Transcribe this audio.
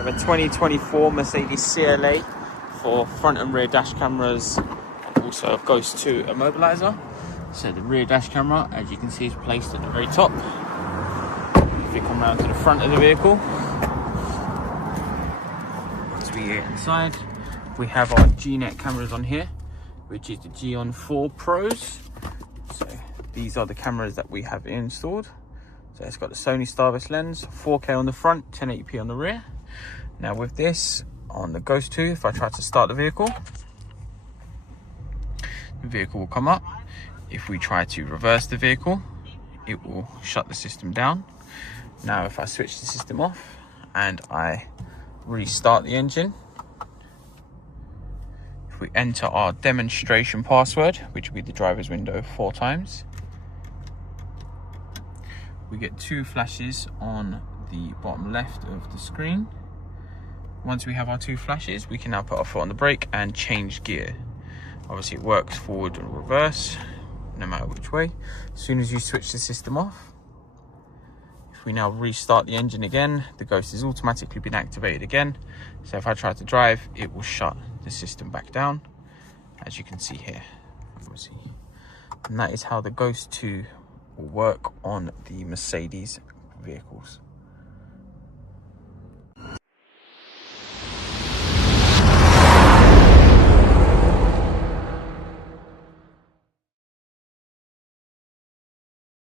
We have a 2024 Mercedes CLA for front and rear dash cameras, and also a Ghost 2 Immobiliser. So the rear dash camera, as you can see, is placed at the very top. If you come around to the front of the vehicle, once we get inside, we have our GNET cameras on here, which is the G-ON4 Pros. So these are the cameras that we have installed. So it's got the Sony Starburst lens, 4K on the front, 1080p on the rear. Now with this, on the Ghost 2, if I try to start the vehicle will come up. If we try to reverse the vehicle, it will shut the system down. Now if I switch the system off and I restart the engine, if we enter our demonstration password, which will be the driver's window 4 times, we get 2 flashes on the bottom left of the screen. Once we have our 2 flashes, we can now put our foot on the brake and change gear. Obviously it works forward and reverse, no matter which way. As soon as you switch the system off, if we now restart the engine again, the Ghost has automatically been activated again. So if I try to drive, it will shut the system back down, as you can see here. Obviously. And that is how the Ghost 2 will work on the Mercedes vehicles.